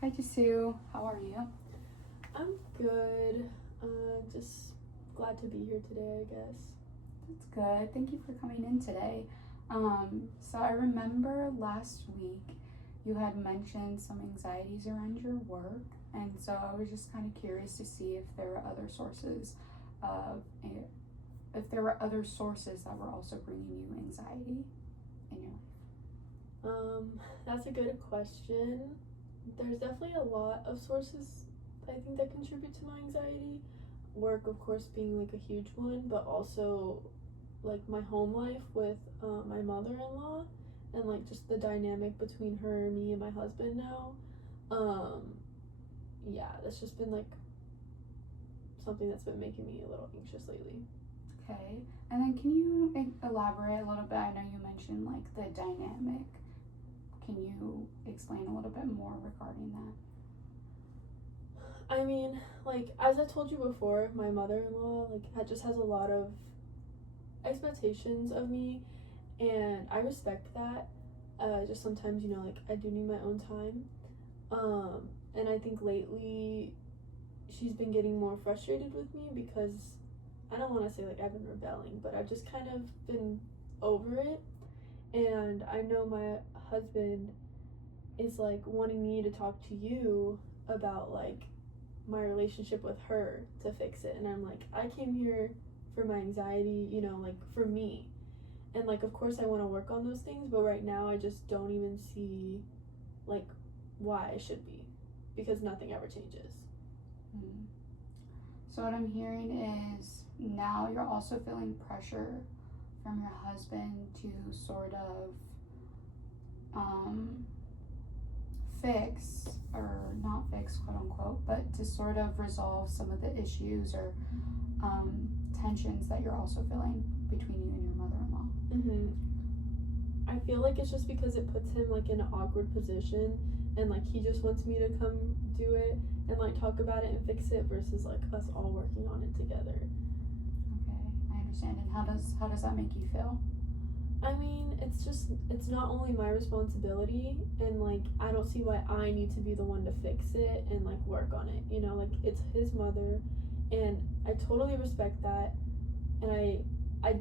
Hi, Sue. How are you? I'm good. Just glad to be here today, I guess. That's good. Thank you for coming in today. So I remember last week you had mentioned some anxieties around your work, and so I was just kind of curious to see if there were other sources of that were also bringing you anxiety in your life. That's a good question. There's definitely a lot of sources I think that contribute to my anxiety. Work, of course, being like a huge one, but also like my home life with my mother-in-law and like just the dynamic between her, me, and my husband now. Yeah, that's just been like something that's been making me a little anxious lately. Okay, and then can you elaborate a little bit? I know you mentioned like the dynamic. Can you explain a little bit more regarding that? I mean, like, as I told you before, my mother-in-law, like, just has a lot of expectations of me, and I respect that. Just sometimes, like, I do need my own time. And I think lately she's been getting more frustrated with me because I don't want to say, like, I've been rebelling, but I've just kind of been over it. And I know my husband is, like, wanting me to talk to you about, like, my relationship with her to fix it. And I'm like, I came here for my anxiety, like for me. And like, of course I want to work on those things, but right now I just don't even see like why I should be, because nothing ever changes. So what I'm hearing is now you're also feeling pressure from your husband to sort of fix, or not fix, quote unquote, but to sort of resolve some of the issues or tensions that you're also feeling between you and your mother-in-law. I feel like it's just because it puts him like in an awkward position, and like he just wants me to come do it and like talk about it and fix it versus like us all working on it together. Okay, I understand. And how does that make you feel? I mean, it's not only my responsibility, and like I don't see why I need to be the one to fix it and like work on it. Like it's his mother, and I totally respect that, and I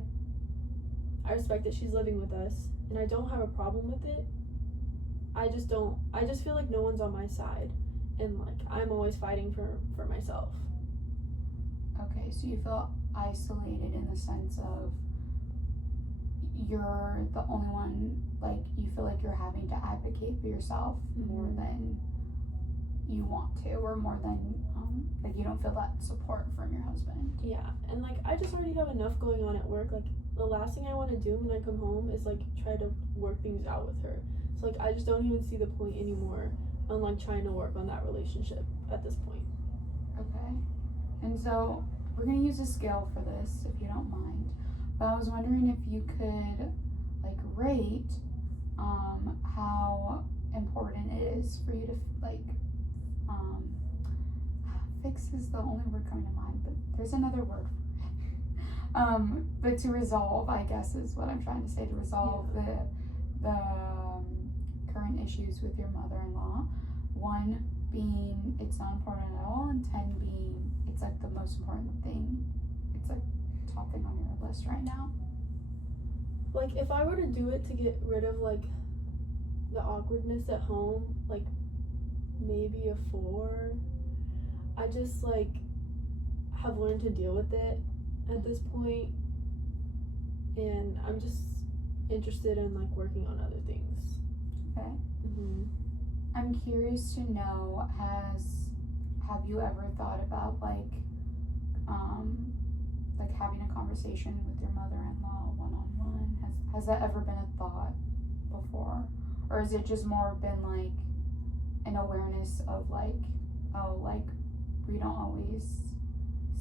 respect that she's living with us, and I don't have a problem with it. I just feel like no one's on my side, and like I'm always fighting for myself. Okay, so you feel isolated in the sense of you're the only one, like you feel like you're having to advocate for yourself more than you want to, or more than like you don't feel that support from your husband. Yeah, and like I just already have enough going on at work. Like the last thing I want to do when I come home is like try to work things out with her. So like I just don't even see the point anymore on like trying to work on that relationship at this point. Okay, and so we're gonna use a scale for this if you don't mind. But I was wondering if you could like rate how important it is for you to like fix is the only word coming to mind, but there's another word for it. But to resolve, I guess, is what I'm trying to say, to resolve the current issues with your mother-in-law. 1 being it's not important at all, and 10 being it's like the most important thing. It's like top thing on your list right now. Like if I were to do it to get rid of like the awkwardness at home, like maybe a 4. I just like have learned to deal with it at this point, and I'm just interested in like working on other things. Okay. I'm curious to know, have you ever thought about like having a conversation with your mother-in-law one-on-one? Has that ever been a thought before, or is it just more been like an awareness of like, oh, like we don't always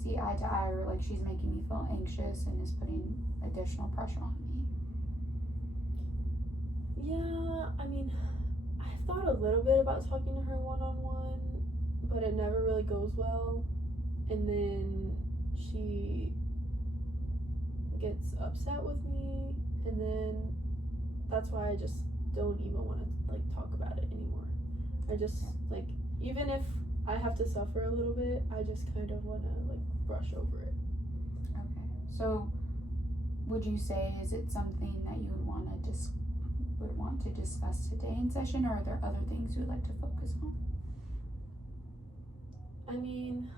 see eye to eye, or like she's making me feel anxious and is putting additional pressure on me? Yeah, I mean, I've thought a little bit about talking to her one-on-one, but it never really goes well, and then she gets upset with me, and then that's why I just don't even want to like talk about it anymore. I just like even if I have to suffer a little bit, I just kind of want to like brush over it. Okay. So, would you say, is it something that you would want to discuss today in session, or are there other things you would like to focus on? I mean,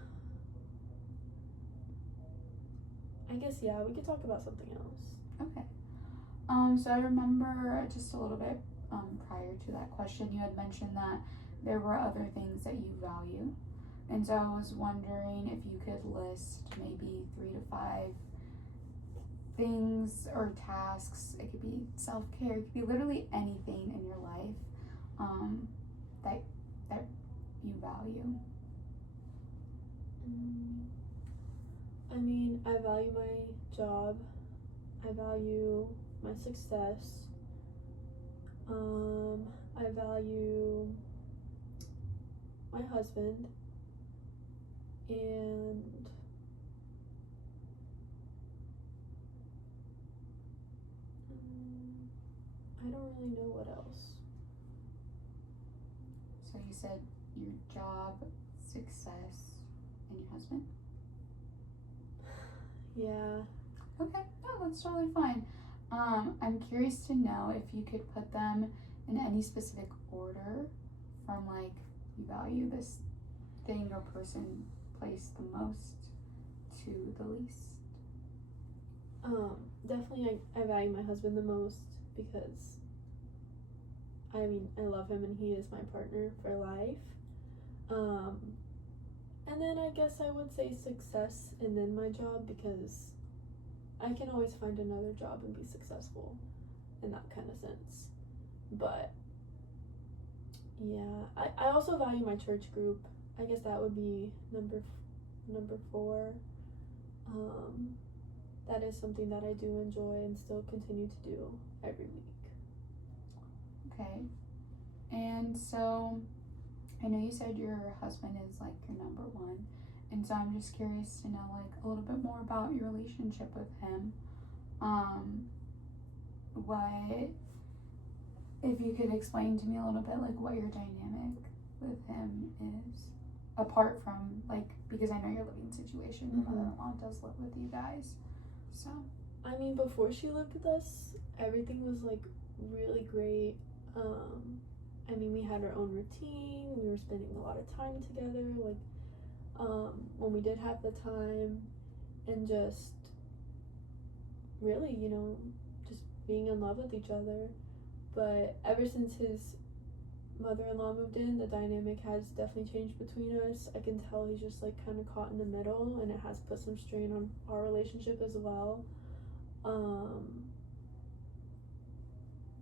I guess, yeah, we could talk about something else. Okay. So I remember just a little bit prior to that question, you had mentioned that there were other things that you value. And so I was wondering if you could list maybe 3 to 5 things or tasks. It could be self-care, it could be literally anything in your life that you value. I mean, I value my job. I value my success. I value my husband, and I don't really know what else. So you said your job, success, and your husband? Yeah. Okay, no, that's totally fine. I'm curious to know if you could put them in any specific order from like you value this thing or person, place the most to the least. Definitely I value my husband the most because I mean I love him and he is my partner for life. And then I guess I would say success and then my job, because I can always find another job and be successful in that kind of sense. But yeah, I also value my church group. I guess that would be number 4. That is something that I do enjoy and still continue to do every week. Okay. And so I know you said your husband is like your number 1. And so I'm just curious to know like a little bit more about your relationship with him. What, if you could explain to me a little bit like what your dynamic with him is, apart from like, because I know your living situation, your mother-in-law does live with you guys, so. I mean, before she lived with us, everything was like really great. I mean, we had our own routine, we were spending a lot of time together, like when we did have the time, and just really, you know, just being in love with each other. But ever since his mother-in-law moved in, the dynamic has definitely changed between us. I can tell he's just like kind of caught in the middle, and it has put some strain on our relationship as well.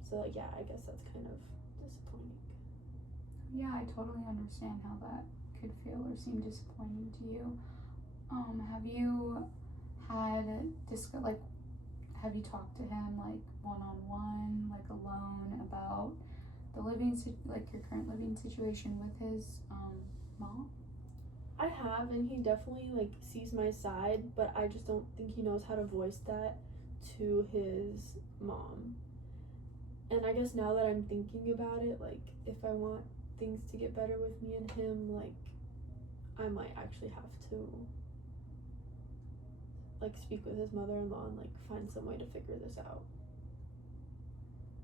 So like, yeah, I guess that's kind of disappointing. Yeah, I totally understand how that could feel or seem disappointing to you. Have you have you talked to him like one-on-one, like alone, about the your current living situation with his mom? I have, and he definitely like sees my side, but I just don't think he knows how to voice that to his mom. And I guess now that I'm thinking about it, like if I want things to get better with me and him, like I might actually have to like speak with his mother-in-law and like find some way to figure this out.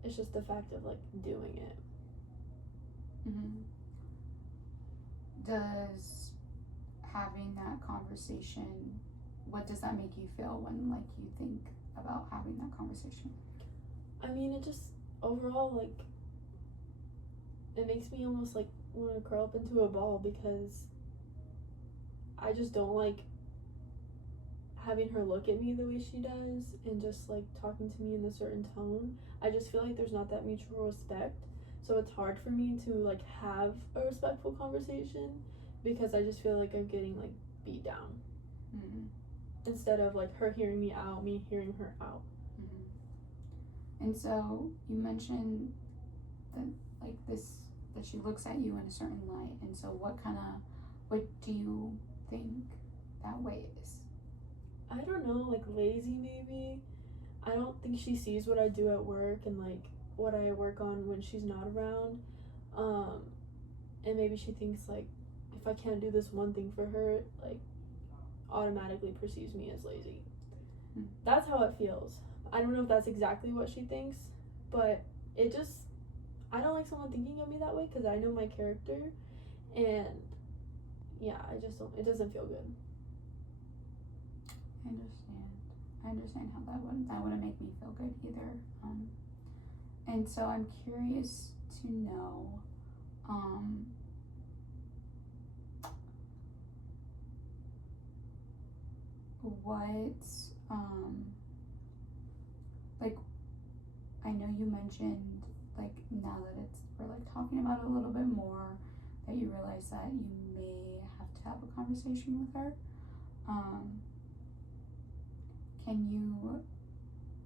It's just the fact of like doing it. Does having that conversation, what does that make you feel when like you think about having that conversation? I mean, it just overall like it makes me almost like want to curl up into a ball, because I just don't like having her look at me the way she does and just like talking to me in a certain tone. I just feel like there's not that mutual respect, so it's hard for me to like have a respectful conversation, because I just feel like I'm getting like beat down instead of like her hearing me out, me hearing her out. And so you mentioned that like this, that she looks at you in a certain light, and so what do you think that way is? I don't know, like lazy maybe. I don't think she sees what I do at work and like what I work on when she's not around. and maybe she thinks like if I can't do this one thing for her, like automatically perceives me as lazy. That's how it feels. I don't know if that's exactly what she thinks, but it just, I don't like someone thinking of me that way because I know my character, and yeah, it doesn't feel good. I understand how that wouldn't make me feel good either. And so I'm curious to know, what, like, I know you mentioned, like, now that we're like talking about it a little bit more, that you realize that you may have to have a conversation with her. Can you,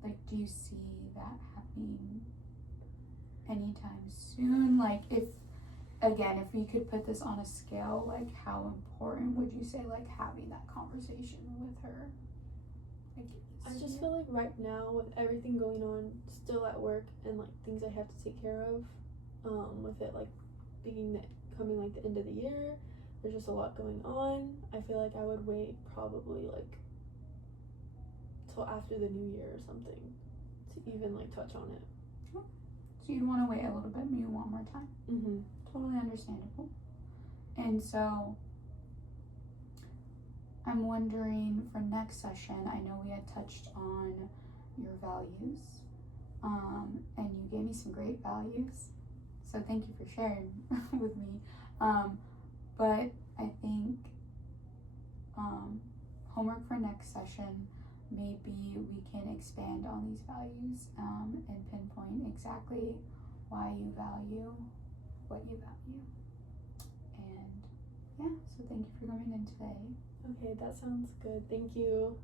like, do you see that happening anytime soon? Like, if we could put this on a scale, like, how important would you say, like, having that conversation with her? Like, I just feel like right now, with everything going on still at work and like things I have to take care of, with it like coming like the end of the year, there's just a lot going on. I feel like I would wait probably like till after the new year or something to even like touch on it. So you'd want to wait a little bit, maybe one more time. Mm-hmm. Totally understandable. And so I'm wondering for next session, I know we had touched on your values, and you gave me some great values, so thank you for sharing with me. But I think homework for next session, maybe we can expand on these values, and pinpoint exactly why you value what you value. And yeah, so thank you for coming in today. Okay, that sounds good. Thank you.